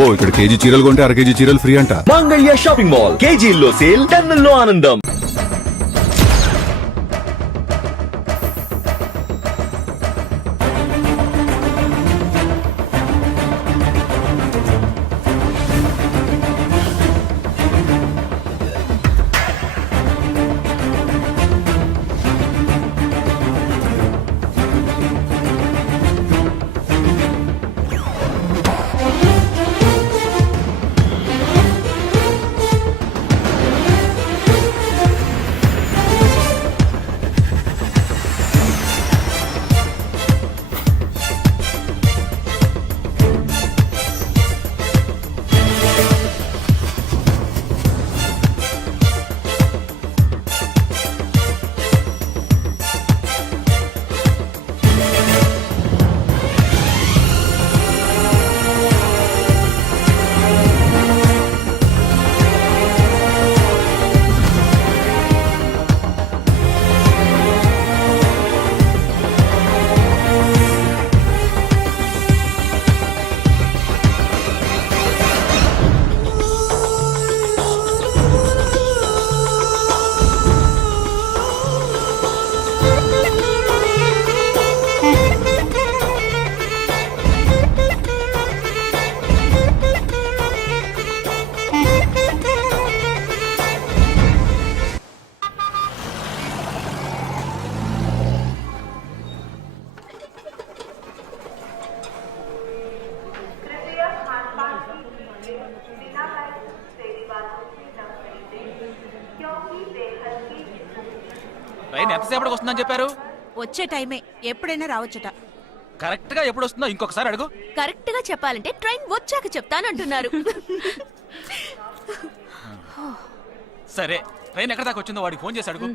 అబ్బో ఇక్కడ కేజీ చీరలు కొంటే అర కేజీ చీరలు ఫ్రీ అంట. మంగళ్య షాపింగ్ మాల్, కేజీల్లో సేల్, టన్నుల్లో ఆనందం. ట్రైన్ ఎంతసేపటికి వస్తుందని చెప్పారు? వచ్చే టైమే, ఎప్పుడైనా రావచ్చుట. కరెక్ట్ గా ఎప్పుడు వస్తుందో ఇంకొకసారి అడుగు. కరెక్ట్ గా చెప్పాలంటే ట్రైన్ వచ్చాక చెప్తానంటున్నారు. సరే, ట్రైన్ ఎక్కడ దాకా వచ్చిందో వాడికి ఫోన్ చేసి అడుగు.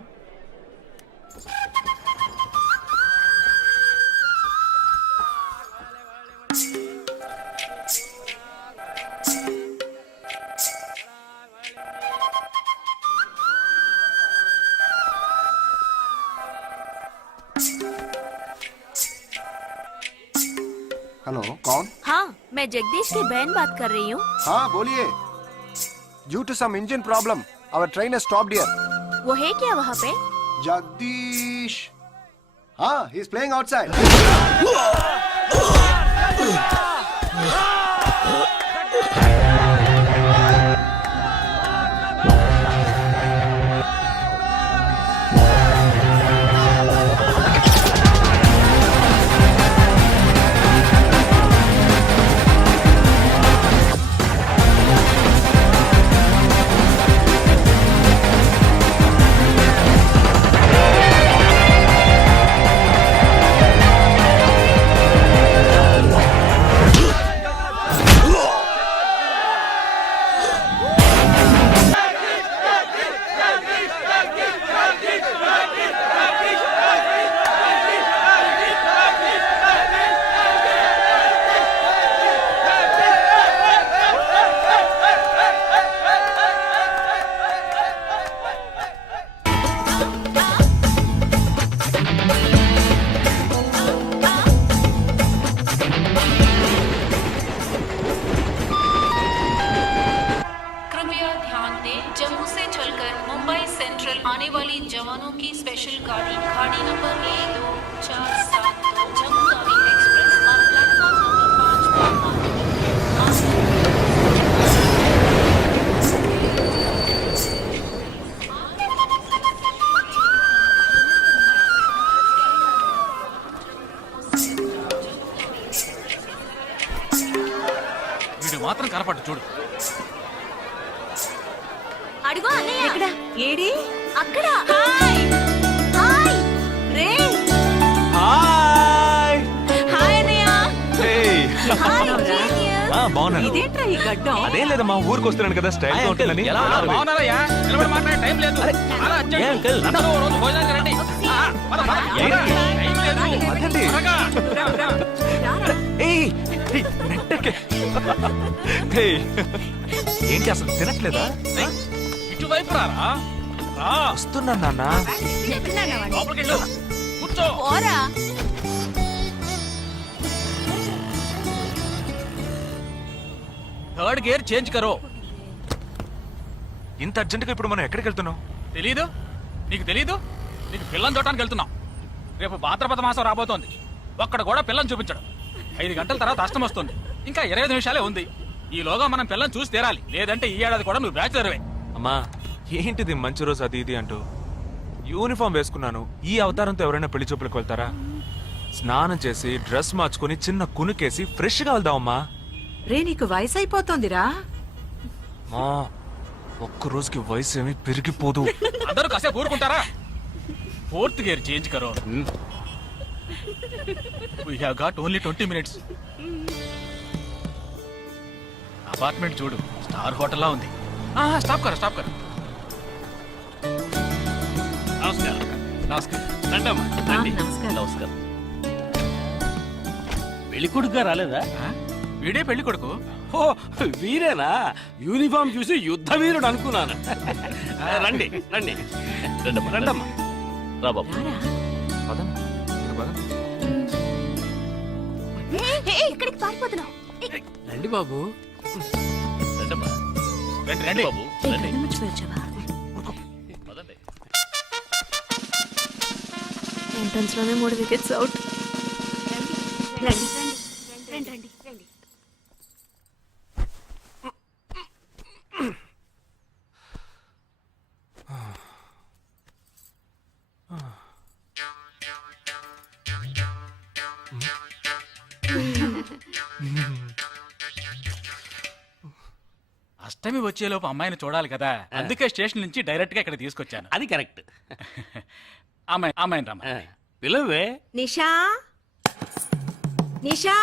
हेलो, कौन? हाँ, मैं जगदीश की बहन बात कर रही हूँ. हाँ बोलिए. Due to some engine problem, our train has stopped here. वो है क्या वहाँ पे? Jagdish. हाँ, he is playing outside. Jammu से चलकर मुंबई सेंट्रल आने वाली जवानों की स्पेशल गाड़ी गाड़ी नंबर 12472 जम्मू तावी एक्सप्रेस और प्लेटफॉर्म नंबर 5 వీడు మాత్రం కనపడ్డు చూడు. అడుగు అన్నయ్య. ఎక్కడ? ఏడి? అక్కడ. హాయ్ హాయ్ రే. హాయ్ హాయ్ అన్నయ్య. Hey hi genius. బాగున్నాను. ఇదేంట్రా ఈ గడ్డం? అదేం లేదమ్మా, ఊరికి వస్తున్నాను కదా, స్టైల్ గా ఉంటుందని. ఎలా ఉన్నారు? బాగున్నారయ్యా? నిలబడి మాట్లాడే టైం లేదు. చాలా అర్జెంట్. అందరూ ఓ రోజు భోజనానికి రండి. పద పద. టైం లేదు. అదండి. ఏయ్ నెట్టకే. ఏయ్ ఏంటి అసలు తినట్లేదా? ఇటువైపు రారా. వస్తున్నా నాన్న. లోపలికి వెళ్ళు. కూర్చో. పోరా. థర్డ్ గేర్ చేంజ్ కరో. ఇంత అర్జెంటుగా ఇప్పుడు మనం ఎక్కడికి వెళ్తున్నాం? తెలీదు? నీకు తెలీదు? నీకు పిల్లని చూడటానికి వెళ్తున్నాం. రేపు భాద్రపద మాసం రాబోతోంది. ఒక్కడ కూడా పిల్లని చూపించడం. 5 గంటల తర్వాత అష్టం వస్తుంది. ఇంకా 25 నిమిషాలే ఉంది. ఈలోగా మనం పిల్లని చూసి తీరాలి. లేదంటే ఈ ఏడాది కూడా నువ్వు బ్యాచులర్వే. అమ్మా ఏంటిది మంచి రోజు అది ఇది అంటూ యూనిఫామ్ వేసుకున్నాను. ఈ అవతారంతో ఎవరైనా పెళ్లి చూపులకు వెళ్తారా? స్నానం చేసి డ్రెస్ మార్చుకుని చిన్న కునుకేసి ఫ్రెష్ గా వెళ్దామమ్మా. రే నీకు వయసు అయిపోతోందిరా. మా ఒక్క రోజుకి వయసు ఏమి పెరిగిపోదు. అందరూ కాసేపు ఊరుకుంటారా? ఫోర్త్ గేర్ చేంజ్ కరో. We have got only 20 minutes. Apartment చూడు, స్టార్ హోటల్లా ఉంది. స్టాప్ కర. నమస్కారం. రండమ్మా, రండి. నమస్కారం. పెళ్లి కొడుకుగా రాలేదా? వీడే పెళ్లి కొడుకు. ఓ వీరేనా? యూనిఫామ్ చూసి యుద్ధ వీరుడు అనుకున్నాను. రండి రండి రండమ్మా. రా బాబు. పదండి, మీరు పదండి. ఇక్కడికి పారిపోతున్నావు. రండి బాబు. రండమ్మా. రండి బాబు, రండి. పదండి. ఎంట్రన్స్ లోనే 3 వికెట్స్ అవుట్. రండి. అష్టమి వచ్చేలోపు అమ్మాయిని చూడాలి కదా, అందుకే స్టేషన్ నుంచి డైరెక్ట్ గా ఇక్కడ తీసుకొచ్చాను. అది కరెక్ట్. అమ్మాయిని రమ్మ. పిలవే. నిషా. నిషా.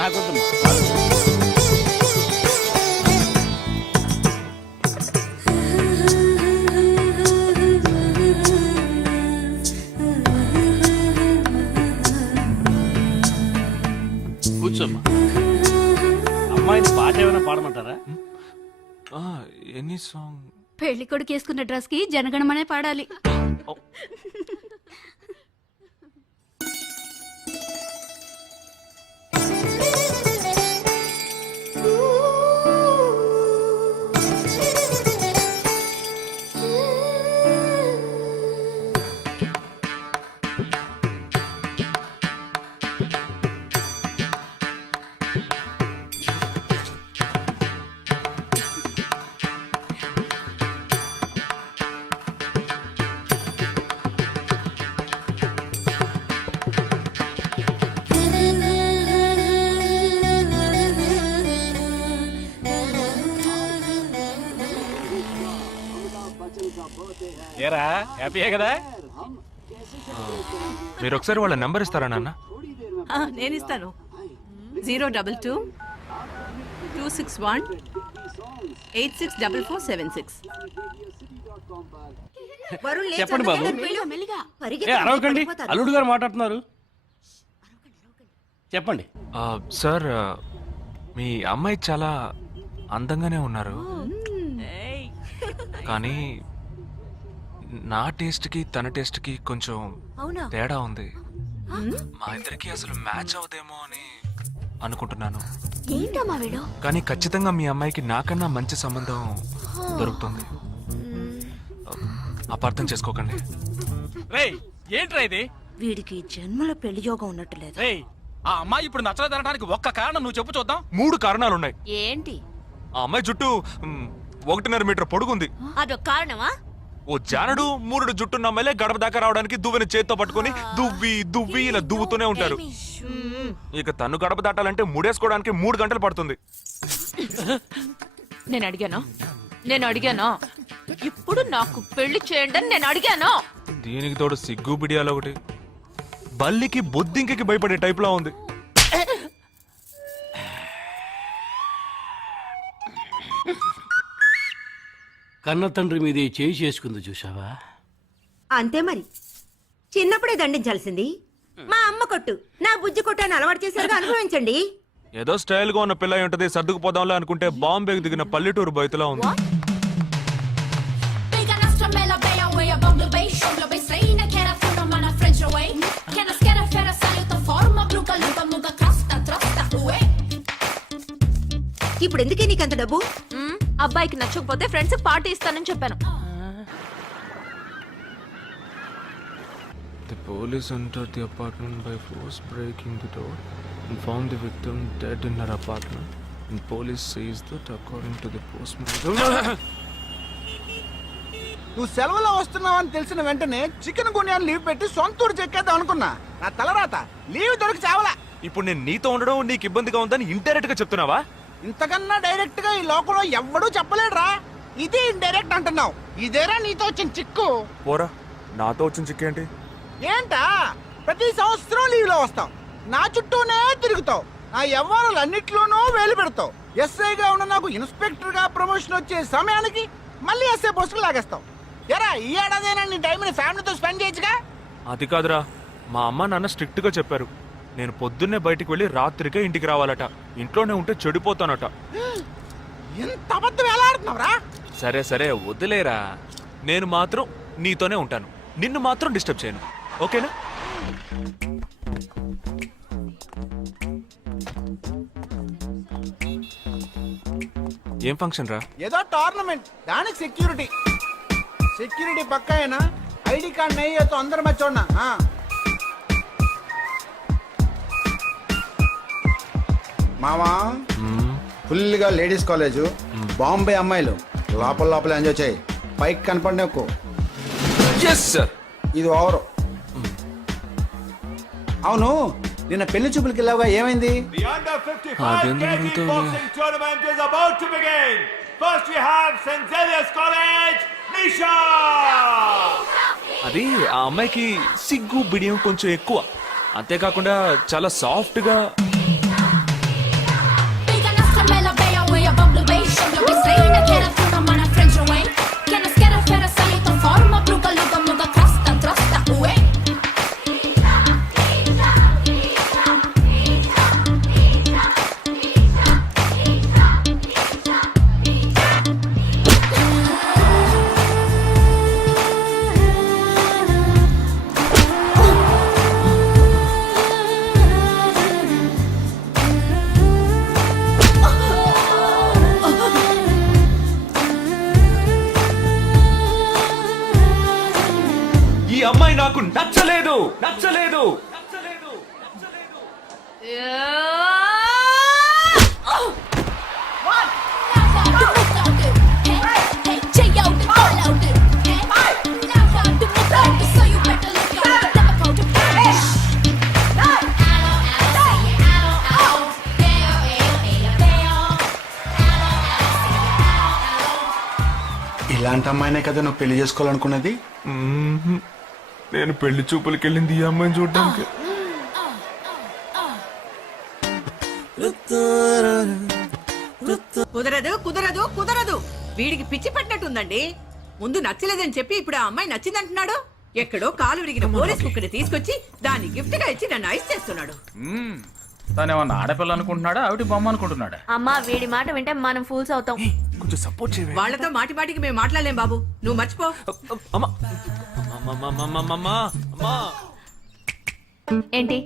నాకొద్దమ్మా. కూర్చోమ్మా. అమ్మాయిని పాట ఏమైనా పాడమంటారా? Any song? పెళ్లి కొడుకు వేసుకున్న డ్రెస్ కి జనగణమనే పాడాలి. ఏరా, హ్యాపీయే కదా? మీరు ఒకసారి వాళ్ళ నెంబర్ ఇస్తారా నాన్న? నేను ఇస్తాను. 022 261 864476. చెప్పండి బాబు. ఏ అరవకండి, అల్లుడు గారు మాట్లాడుతున్నారు. చెప్పండి. సార్, మీ అమ్మాయి చాలా అందంగానే ఉన్నారు, కానీ నా టేస్ట్కి తన టేస్ట్కి కొంచెం తేడా ఉంది. మా ఇద్దరికి అసలు మ్యాచ్ అవుదేమో అని అనుకుంటున్నాను. ఏంటమ్మా వీడు? కానీ ఖచ్చితంగా మీ అమ్మాయికి నాకన్నా మంచి సంబంధం దొరుకుతుంది. అపార్థం చేసుకోకండి. రేయ్, ఏంట్రా ఇది? వీడికి జన్మలో పెళ్లి యోగం ఉన్నట్టు లేదు. రేయ్, ఆ అమ్మాయి ఇప్పుడు నచ్చలేదనడానికి ఒక్క కారణం నువ్వు చెప్పు చూద్దాం. 3 కారణాలున్నాయి. ఏంటి? ఆ అమ్మాయి జుట్టు 1.5 మీటర్ పొడుగుంది. అదొక కారణమా? ఓ జానడు 3 జుట్టున్న అమ్మాయిలే గడప దాకా రావడానికి దువ్వెని చేత్తో పట్టుకుని దువ్వి ఇలా దువ్వుతూనే ఉంటారు. ఇక తను గడప దాటాలంటే ముడేసుకోవడానికి 3 గంటలు పడుతుంది. నేను అడిగాను, నేను అడిగానా? ఇప్పుడు నాకు పెళ్లి చేయండి అని నేను అడిగానా? దీనికి తోడు సిగ్గు బిడియాలో ఒకటి బల్లికి బొద్దింకకి భయపడే టైప్ లా ఉంది. కన్న తండ్రి మీద చేయి చేసుకుంది చూసావా? అంతే మరి, చిన్నప్పుడే దండించాల్సింది. మా అమ్మ కొట్టు, నా బుజ్జి కొట్టు అని అలవాటు చేశారుగా, అనుభవించండి. ఏదో స్టైల్ గా ఉన్న పిల్ల అయి ఉంటది, సర్దుకుపోదాంలే అనుకుంటే బాంబేకి దిగిన పల్లెటూరు బయటలా ఉంది. ఇప్పుడు ఎందుకే నీకంత డబ్బు? అబ్బాయికి నచ్చకపోతే ఫ్రెండ్స్ పార్టీ ఇస్తానని చెప్పాను. The police entered the apartment by force, breaking the door and found the victim dead in her apartment. And police says that according to the postmortem. నువ్వు సెలవులో వస్తున్నావని తెలిసిన వెంటనే చికెన్ గునియాన్ని లీవ్ పెట్టి సొంతూరు చెక్కేద్దాం అనుకున్నా. నా తలరాత లీవ్ దొరికి చావలా. ఇప్పుడు నేను నీతో ఉండడం నీకు ఇబ్బందిగా ఉందని ఇండైరెక్ట్ గా చెప్తున్నావా? ఇంతకన్నా డైరెక్ట్ గా ఈ లోకంలో ఎవ్వడూ చెప్పలేడురా. ఇది ఇండైరెక్ట్ అంటున్నావు. ఇదేరా నీతో వచ్చిన చిక్కు. పోరా, నాతో వచ్చిన చిక్కేంటి? ఏంటా ప్రతి సంవత్సరం లీవ్ లో వస్తావు, నా చుట్టూనే తిరుగుతావు, నా వ్యవహారాలన్నిట్లోనూ వేలు పెడతావు. ఎస్ఐగా ఉన్న నాకు ఇన్స్పెక్టర్ గా ప్రమోషన్ వచ్చే సమయానికి మళ్ళీ ఎస్ఐ పోస్టుకు లాగేస్తావు. ఎరా ఈ ఏడాదైనా నీ టైంని ఫ్యామిలీతో స్పెండ్ చేయొచ్చుగా. అది కాదురా, మా అమ్మ నాన్న స్ట్రిక్ట్ గా చెప్పారు. నేను పొద్దున్నే బయటికి వెళ్ళి రాత్రికే ఇంటికి రావాలట. ఇంట్లోనే ఉంటే చెడిపోతానట. ఎంత అబద్ధం ఎలా ఆడుతున్నావురా? సరే సరే వదిలేరా, నేను మాత్రం నీతోనే ఉంటాను, నిన్ను మాత్రం డిస్టర్బ్ చేయను, ఓకేనా? ఏం ఫంక్షన్ రా? ఏదో టోర్నమెంట్, దానికి సెక్యూరిటీ. సెక్యూరిటీ పక్కాయేనా? ఐడి కార్డ్ నెయ్యతో అందరం మర్చోన్నా. మామా ఫుల్ గా లేడీస్ కాలేజ్, బాంబే అమ్మాయిలు లోపల లోపల ఎంజాయ్ చేయి, పైకి కనపడి ఎక్కువ. ఇది ఓవరు. అవును, నిన్న పెళ్లి చూపులకి వెళ్ళావుగా, ఏమైంది? అది ఆ అమ్మాయికి సిగ్గు బిడియం కొంచెం ఎక్కువ, అంతేకాకుండా చాలా సాఫ్ట్ గా. ఈ అమ్మాయి నాకు నచ్చలేదు నచ్చలేదు నచ్చలేదు నచ్చలేదు. ఇలాంటి అమ్మాయినే కదా నువ్వు పెళ్లి చేసుకోవాలనుకున్నది? నేను పెళ్లి చూపులకి వెళ్ళింది ఈ అమ్మాయిని చూడడానికి. కుదరదు కుదరదు కుదరదు, వీడికి పిచ్చి పట్టినట్టుందండి. ముందు నచ్చలేదని చెప్పి ఇప్పుడు ఆ అమ్మాయి నచ్చిందంటున్నాడు. ఎక్కడో కాలు విరిగిన పోలీస్ కుక్కని తీసుకొచ్చి దాన్ని గిఫ్ట్ గా ఇచ్చి నన్ను ఐస్ చేస్తున్నాడు. తనేమన్నా ఆడపిల్ల అనుకుంటున్నాడా, ఆవిడ బొమ్మ అనుకుంటున్నాడా? అమ్మా వీడి మాట వింటే మనం ఫూల్స్ అవుతాం. కొంచెం సపోర్ట్ చేయండి. వాళ్ళతో మాటి మాటికి మేము మాట్లాడలేం బాబు, నువ్వు మర్చిపో. ఏంటి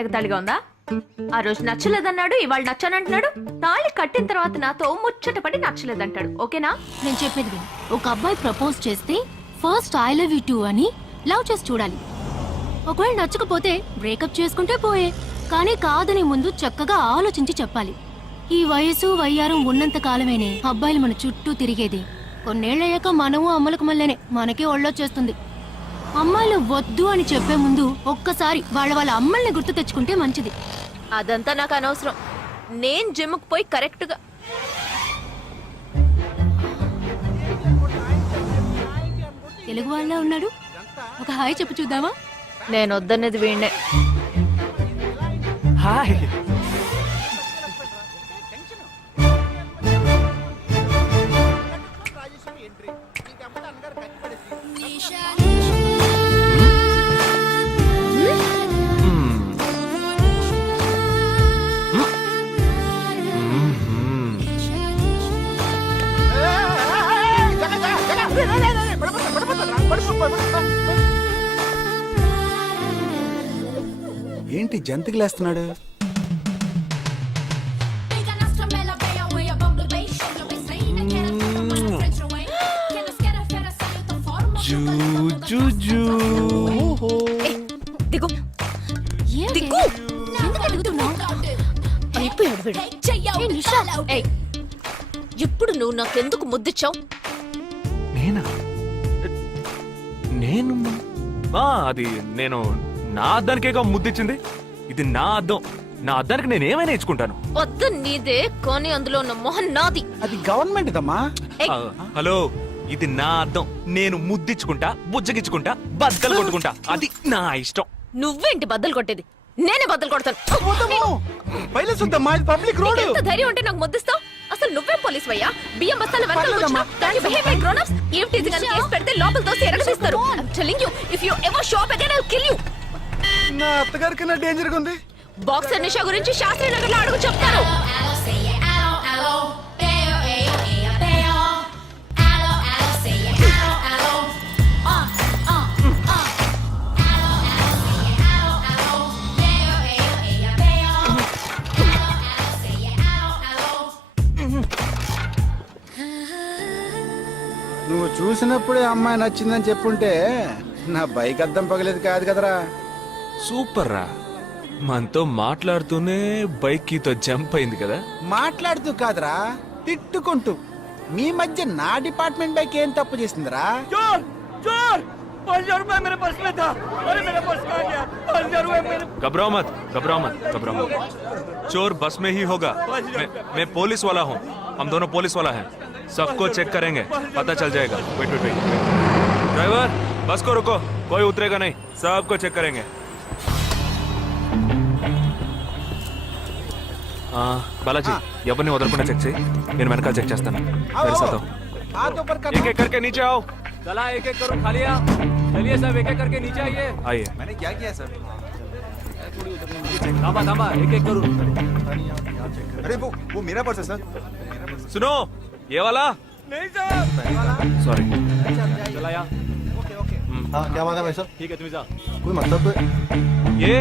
ఎగతాళిగా ఉందా? ఆ రోజు నచ్చలేదన్నాడు, ఇవాళ నచ్చానంటున్నాడు. తాళి కట్టిన తర్వాత నాతో ముచ్చటపడి నచ్చలేదంటాడు. ఓకేనా? నేను చెప్పేది విను. ఒక అబ్బాయి ప్రపోజ్ చేస్తే first I love you two అని లవ్ చేసి చూడాలి. ఒకవేళ నచ్చకపోతే బ్రేకప్ చేసుకుంటే పోయే, కానీ కాదని ముందు చక్కగా ఆలోచించి చెప్పాలి. ఈ వయసు వయ్యారం ఉన్నంత కాలమేనే అబ్బాయిలు మన చుట్టూ తిరిగేది. కొన్నేళ్లయ్యాక మనము అమ్మలకు మళ్ళీనే మనకే ఒళ్ళొచ్చేస్తుంది. అమ్మాయిలు వద్దు అని చెప్పే ముందు ఒక్కసారి వాళ్ళ అమ్మల్ని గుర్తు తెచ్చుకుంటే మంచిది. అదంతా నాకు అనవసరం. నేను జిమ్కి పోయి కరెక్ట్ గా తెలుగు వాళ్ళ ఉన్నాడు. ఒక హాయ్ చెప్పు చూద్దామా? నేను వద్దనేది వీణ్ణే. హాయ్. ఏంటి జంతికలేస్తున్నాడు? దిగు దిగు. ఎందుకు అడుగుతున్నావు? అయిపోయాడు వీడు. ఏ నిషా, ఏయ్, ఇప్పుడు నువ్వు నాకెందుకు ముద్దిచ్చావు? నేనా? నేను అది నేను నా అద్దానికేగా ముద్దిచ్చింది. ఇది నా అద్దం. నా అద్దానికి నేను ఏమైనా ఇచ్చుకుంటాను. వద్దు నీదే, కానీ అందులో ఉన్న మొహం నాది. అది గవర్నమెంట్ దమ్మా. ఆ, హలో, ఇది నా అద్దం. నేను ముద్దిచ్చుకుంటా, బుజ్జగిచ్చుకుంటా, బద్దలు కొట్టుకుంటా. అది నా ఇష్టం. నువ్వేంటి బద్దలు కొట్టేది? నేనే బద్దలు కొడతాను. పైలే చూద్దామా, ఇది పబ్లిక్ రోడ్. ఎంత ధైర్యం ఉంటే నాకు ముద్దిస్తావు? అసలు నువ్వే పోలీస్ వయ్యా? బియ్యం బస్తాలు వెనకాల కూర్చున్నావు. Can you behave like grown-ups? ఏం teasing అని కేసు పెడితే లోపల తోసి ఎరగదీస్తారు. I'm telling you, if you ever show up again, I'll kill you. నా అత్తగారి కన్నా డేంజర్ గా ఉంది. బాక్సర్ నిషా గురించి శాస్త్రి నగర్ లో అడుగు చెప్తారు. నువ్వు చూసినప్పుడే అమ్మాయి నచ్చిందని చెప్పుంటే నా బైక్ అద్దం పగలేదు కాదు కదరా. సూపర్ రా. మనతో మాట్లాడుతూనే బైక్ కీతో జంప్ అయింది కదా. మాట్లాడుతూ కాదురా, తిట్టుకుంటూ. మీ మధ్య నా డిపార్ట్మెంట్ బైక్ ఏం తప్పు చేసిందిరా? घबराओ मत, घबराओ मत, घबराओ मत. चोर बस में ही होगा. मैं पुलिस वाला हूँ. हम दोनों पुलिस वाला हैं. सबको चेक करेंगे, पता चल जाएगा. Wait wait wait. ड्राइवर, बस को रुको. कोई उतरेगा नहीं. सबको चेक करेंगे. बालाजी, ఎవరిని వదలకుండా చెక్ చేయి. నేను వెనకాల చెక్ చేస్తాను. मेरे साथ आओ. हाथ ऊपर कर. एक एक करके नीचे आओ. चला एक एक करो, खाली आ. चलिए सब एक एक करके नीचे आइए. आइए. मैंने क्या किया सर? थामा थामा, एक एक करो. अरे वो मेरा पर्स है सर. सुनो, ये वाला. नहीं सर. सॉरी. चला यार. Okay okay. हाँ क्या बात है भाई साहब? ठीक है, तुम जा. कोई मतलब तो ये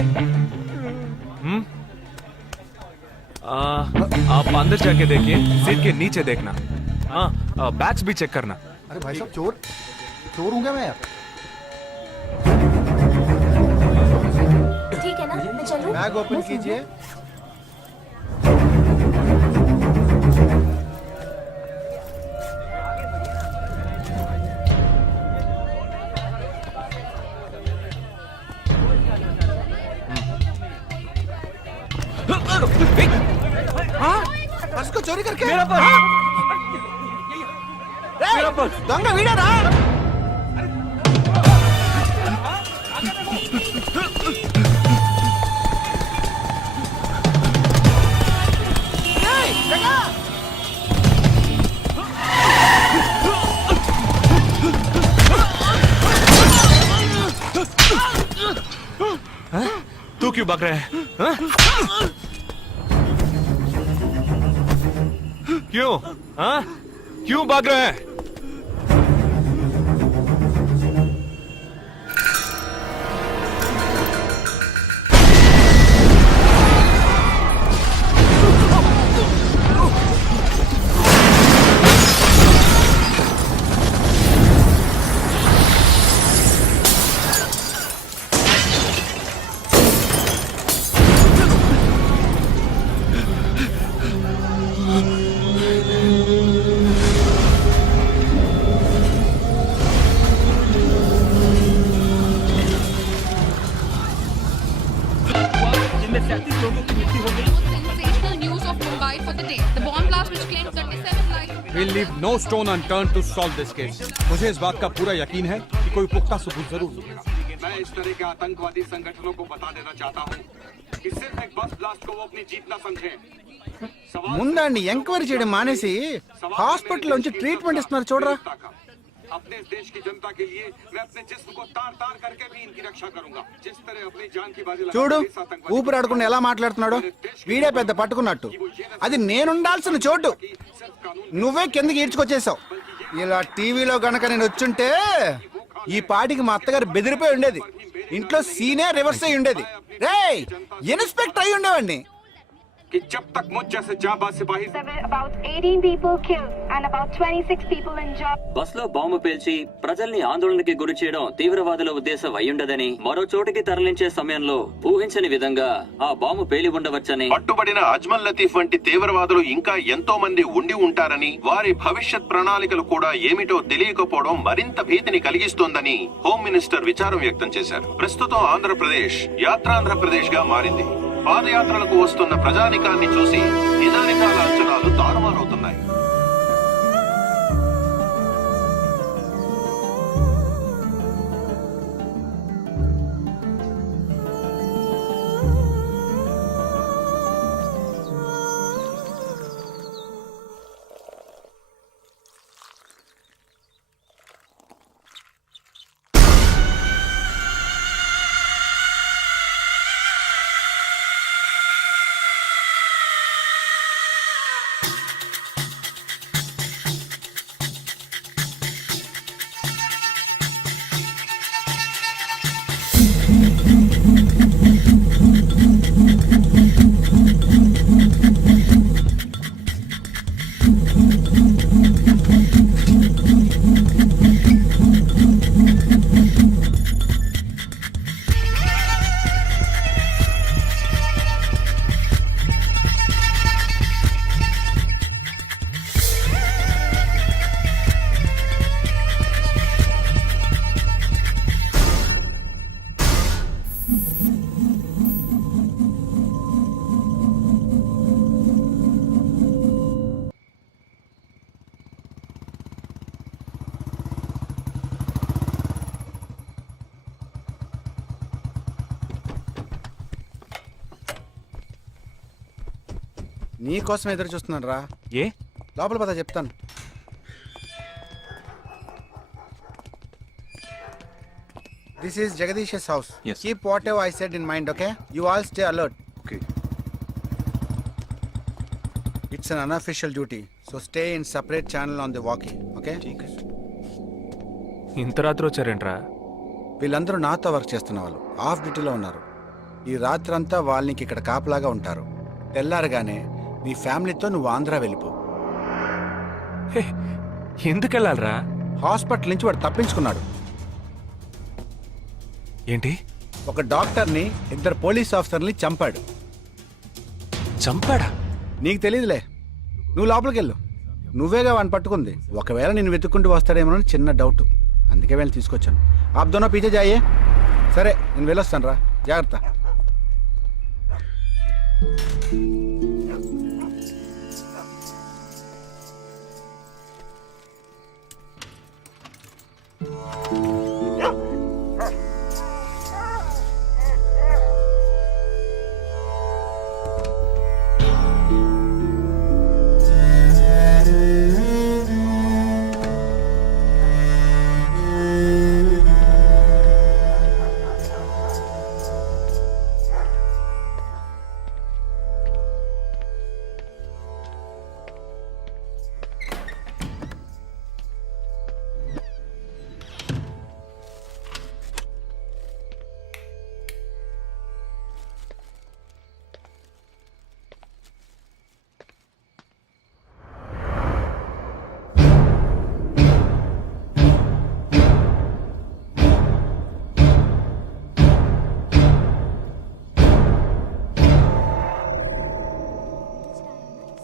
आप अंदर जाके देखिए. सीट के नीचे देखना. हाँ, बैग्स भी चेक करना. अरे भाई साहब चोर चोर हूँ क्या मैं यार? ठीक है ना, मैं चलूं? बैग ओपन कीजिए. हाँ? पर्स को चोरी करके? मेरा पर्स. मेरा पर्स. दंगा वीडा रा. तू क्यों भाग रहा है? हाँ? क्यों? हाँ? क्यों भाग रहा है? Sensational news of Mumbai for the day. The bomb blast which claimed 37 lives. We'll leave no stone unturned to solve this case. मुझे इस बात का पूरा यकीन है कि कोई पुख्ता सबूत जरूर मिलेगा। मैं इस तरह के आतंकवादी संगठनों को बता देना चाहता हूँ कि सिर्फ एक बस ब्लास्ट को वो अपनी जीत न समझें। ముందండి ఎంక్వైరీ చేయడం మానేసి హాస్పిటల్ నుంచి ట్రీట్మెంట్ ఇస్తున్నారు చూడరా. अपने इस देश की जनता के लिए मैं अपने जिस्म को तार तार करके भी इनकी रक्षा करूंगा। जिस तरह अपनी जान की बाजी చూడు लगाकर इस आतंकवादी ఊపిరాడకుండా ఎలా మాట్లాడుతున్నాడు. వీడే పెద్ద పట్టుకున్నట్టు. అది నేనుండాల్సిన చోటు నువ్వే కిందకి ఈడ్చుకొచ్చేసావు. ఇలా టీవీలో గనక నేను వచ్చుంటే ఈ పాటికి మా అత్తగారు బెదిరిపోయి ఉండేది. ఇంట్లో సీనే రివర్స్ అయి ఉండేది. రేయ్ ఇన్స్పెక్టర్ అయి ఉండేవాడిని. कि जब तक मुझ जैसे जाबाज सिपाही About 18 people killed and about 26 people injured. Bus లో బాంబు పేల్చి ప్రజల్ని ఆందోళనకి గురి చేయడం తీవ్రవాదుల ఉద్దేశం అయ్యుండదని, మరో చోటికి తరలించే సమయంలో ఊహించని విధంగా ఆ బాంబు పేలి ఉండవచ్చని, పట్టుబడిన అజ్మల్ లతీఫ్ వంటి తీవ్రవాదులు ఇంకా ఎంతో మంది ఉండి ఉంటారని, వారి భవిష్యత్ ప్రణాళికలు కూడా ఏమిటో తెలియకపోవడం మరింత భీతిని కలిగిస్తోందని హోమ్ మినిస్టర్ విచారం వ్యక్తం చేశారు. ప్రస్తుతం ఆంధ్రప్రదేశ్ యాత్రాంధ్రప్రదేశ్ గా మారింది. పాదయాత్రలకు వస్తున్న ప్రజానికాన్ని చూసి నిజానిజాల అంచనాలు తారుమారవుతున్నాయి. నీకోసం ఎదురు చూస్తున్నాను రా. ఏ లోపల పద చెప్తాను. This is Jagadish's house. Yes. Keep whatever I said in mind, okay? You all stay alert. Okay. It's an unofficial duty, so stay in separate channel on the walkie, okay? ఇంత రాత్రి వచ్చారేంట్రా? వీళ్ళందరూ నాతో వర్క్ చేస్తున్న వాళ్ళు of డ్యూటీలో ఉన్నారు. ఈ రాత్రంతా వాళ్ళకి ఇక్కడ కాపలాగా ఉంటారు. తెల్లారగానే నీ ఫ్యామిలీతో నువ్వు ఆంధ్ర వెళ్ళిపో. హే, ఎందుకు వెళ్ళాలరా? హాస్పిటల్ నుంచి వాడు తప్పించుకున్నాడు. ఏంటి? ఒక డాక్టర్ని, 2 పోలీస్ ఆఫీసర్ని చంపాడు. చంపాడా? నీకు తెలియదులే, నువ్వు లోపలికి వెళ్ళు. నువ్వేగా వాడిని పట్టుకుంది. ఒకవేళ నేను వెతుక్కుంటూ వస్తాడేమోనని చిన్న డౌట్, అందుకే వెళ్ళి తీసుకొచ్చాను. ఆప్ దోనో పీछे जाइए. సరే నేను వెళ్ళొస్తాను రా, జాగ్రత్త.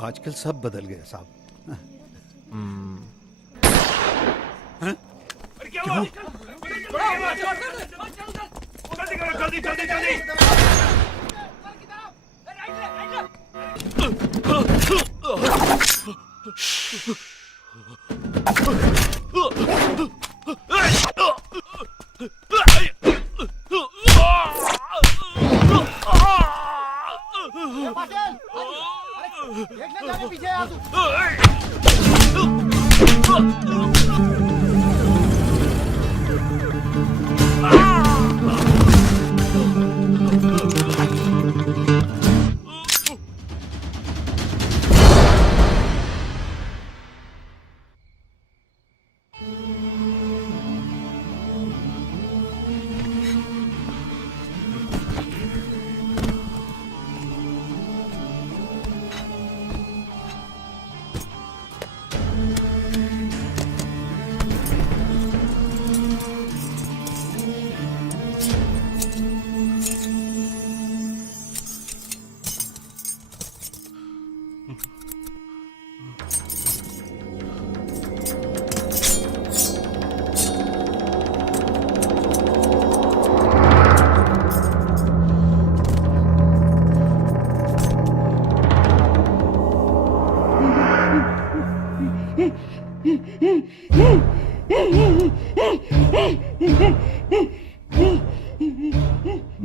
आजकल सब बदल गया साहब.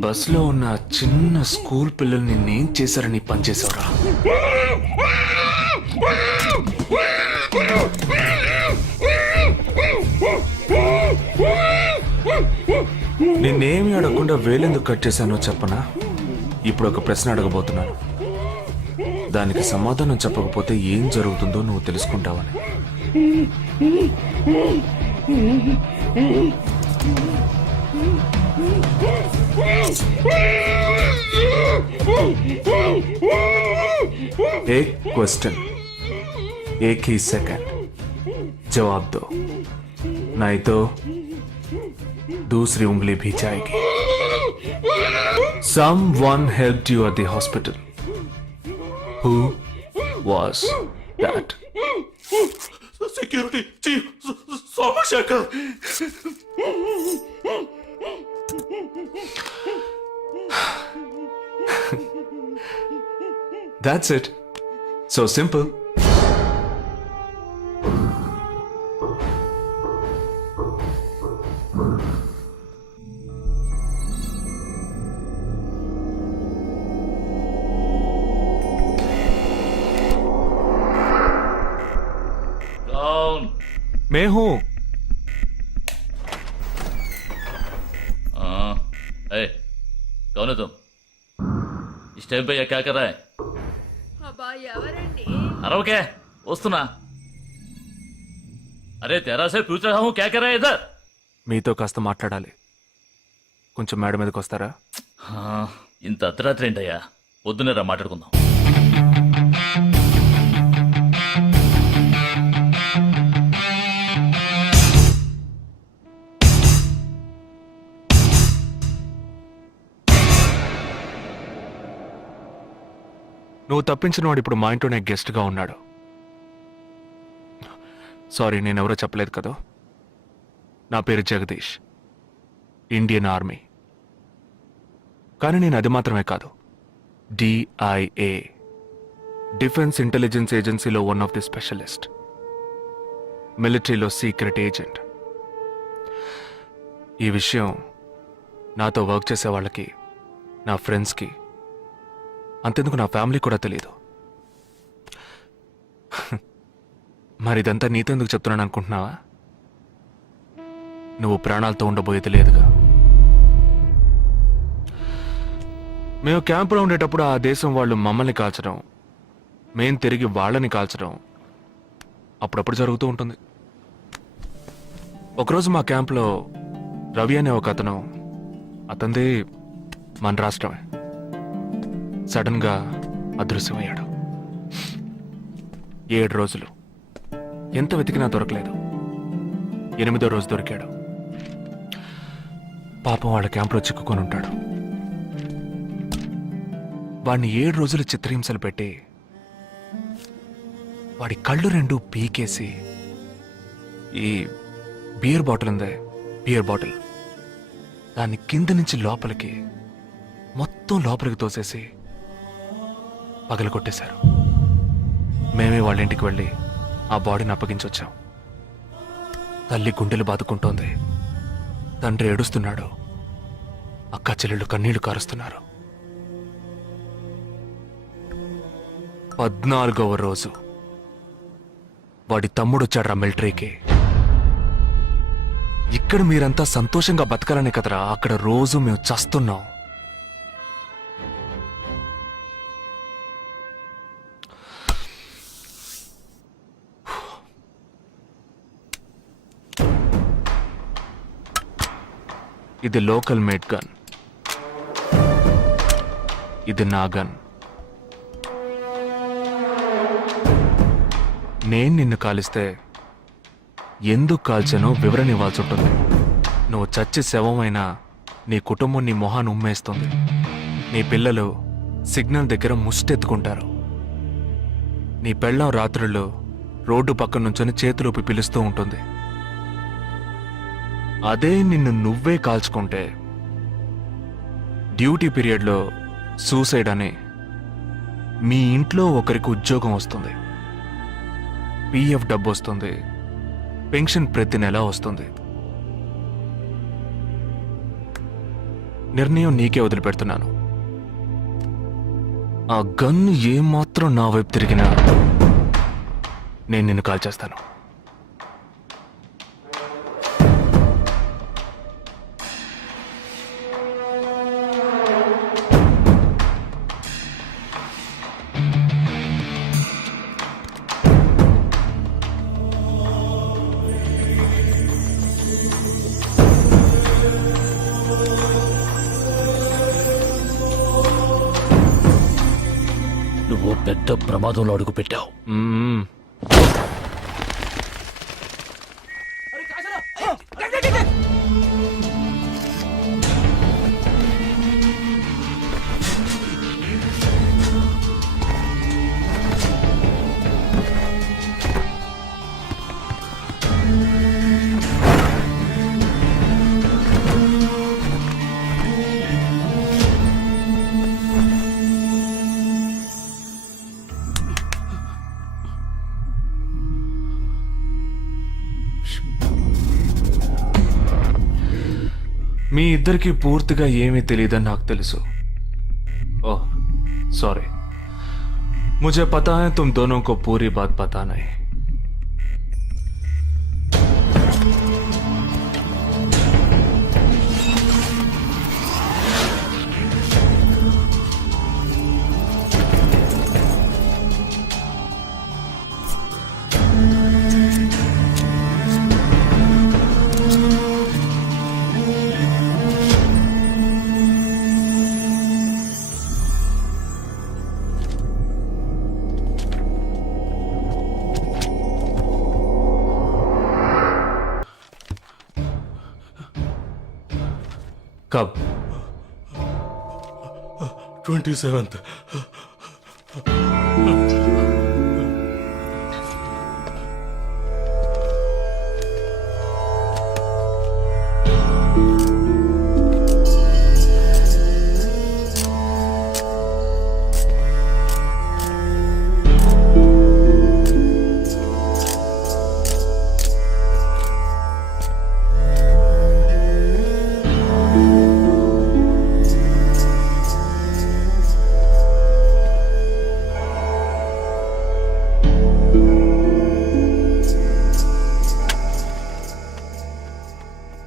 బస్ లో ఉన్న చిన్న స్కూల్ పిల్లల్ని నేను చేశారని పనిచేసావురా. నిన్నేమి అడగకుండా వేలెందుకు కట్ చేశానో చెప్పనా? ఇప్పుడు ఒక ప్రశ్న అడగబోతున్నాను. దానికి సమాధానం చెప్పకపోతే ఏం జరుగుతుందో నువ్వు తెలుసుకుంటావని. एक क्वेश्चन, एक ही सेकंड, जवाब दो, नहीं तो दूसरी उंगली भी जाएगी. Someone helped you at the hospital. Who was that? Security chief Somashankar. That's it. So simple. कौन? मैं हूं. ए, कौन है तुम? इस टाइम पे ये क्या कर रहा है? अरे क्या वस्तुना? अरे तेरा से पूछ रहा हूँ क्या कर रहा है इधर? మీతో కాస్త మాట్లాడాలి. కొంచెం మేడ మీదకి వస్తారా? ఇంత అర్ధరాత్రి ఏంటయ్యా? పొద్దున్నే రా మాట్లాడుకుందాం. నువ్వు తప్పించిన వాడు ఇప్పుడు మా ఇంట్లోనే గెస్ట్గా ఉన్నాడు. సారీ, నేనెవరో చెప్పలేదు కదా. నా పేరు జగదీష్, ఇండియన్ ఆర్మీ. కానీ నేను అది మాత్రమే కాదు, DIA, డిఫెన్స్ ఇంటెలిజెన్స్ ఏజెన్సీలో వన్ ఆఫ్ ది స్పెషలిస్ట్, మిలిటరీలో సీక్రెట్ ఏజెంట్. ఈ విషయం నాతో వర్క్ చేసే వాళ్ళకి, నా ఫ్రెండ్స్కి, అంతెందుకు నా ఫ్యామిలీ కూడా తెలియదు. మరి ఇదంతా నీతెందుకు చెప్తున్నాను అనుకుంటున్నావా? నువ్వు ప్రాణాలతో ఉండబోయేది లేదుగా. మేము క్యాంపులో ఉండేటప్పుడు ఆ దేశం వాళ్ళు మమ్మల్ని కాల్చడం, మేం తిరిగి వాళ్ళని కాల్చడం అప్పుడప్పుడు జరుగుతూ ఉంటుంది. ఒకరోజు మా క్యాంప్లో రవి అనే ఒక అతను, అతనిది మన రాష్ట్రమే, సడన్ గా అదృశ్యమయ్యాడు. 7 రోజులు ఎంత వెతికినా దొరకలేదు. 8వ రోజు దొరికాడు. పాపం వాళ్ళ క్యాంప్లో చిక్కుకొని ఉంటాడు. వాడిని 7 రోజులు చిత్రహింసలు పెట్టి వాడి కళ్ళు 2 పీకేసి ఈ బియర్ బాటిల్ ఉందే, బియర్ బాటిల్, దాన్ని కింద నుంచి లోపలికి మొత్తం లోపలికి తోసేసి పగలగొట్టేశారు. మేమే వాళ్ళ ఇంటికి వెళ్ళి ఆ బాడీని అప్పగించొచ్చాం. తల్లి గుండెలు బాదుకుంటోంది, తండ్రి ఏడుస్తున్నాడు, అక్క చెల్లెళ్ళు కన్నీళ్లు కారుస్తున్నారు. 14వ రోజు వాడి తమ్ముడు వచ్చాడ్రా మిలిటరీకి. ఇక్కడ మీరంతా సంతోషంగా బతకాలనే కదరా అక్కడ రోజు మేము చస్తున్నాం. ఇది లోకల్ మేడ్ గన్, ఇది నా గన్. నేను నిన్ను కాలిస్తే ఎందుకు కాల్చానో వివరణ ఇవ్వాల్సి ఉంటుంది. నువ్వు చచ్చి శవమైనా నీ కుటుంబం నీ మొహాన్ని ఉమ్మేస్తుంది. నీ పిల్లలు సిగ్నల్ దగ్గర ముష్టెత్తుకుంటారు. నీ పెళ్ళం రాత్రుళ్ళు రోడ్డు పక్కన నుంచొని చేతులూపి పిలుస్తూ ఉంటుంది. అదే నిన్ను నువ్వే కాల్చుకుంటే డ్యూటీ పీరియడ్లో సూసైడ్ అని మీ ఇంట్లో ఒకరికి ఉద్యోగం వస్తుంది, పిఎఫ్ డబ్బు వస్తుంది, పెన్షన్ ప్రతి నెల వస్తుంది. నిర్ణయం నీకే వదిలిపెడుతున్నాను. ఆ గన్ ఏమాత్రం నా వైపు తిరిగినా నేను నిన్ను కాల్చేస్తాను. నువ్వు పెద్ద ప్రమాదంలో అడుగు పెట్టావు. మీ ఇద్దరికి పూర్తిగా ఏమీ తెలియదని నాకు తెలుసు. ఓహ్ सॉरी, मुझे पता है तुम दोनों को पूरी बात पता नहीं. कब? 27th.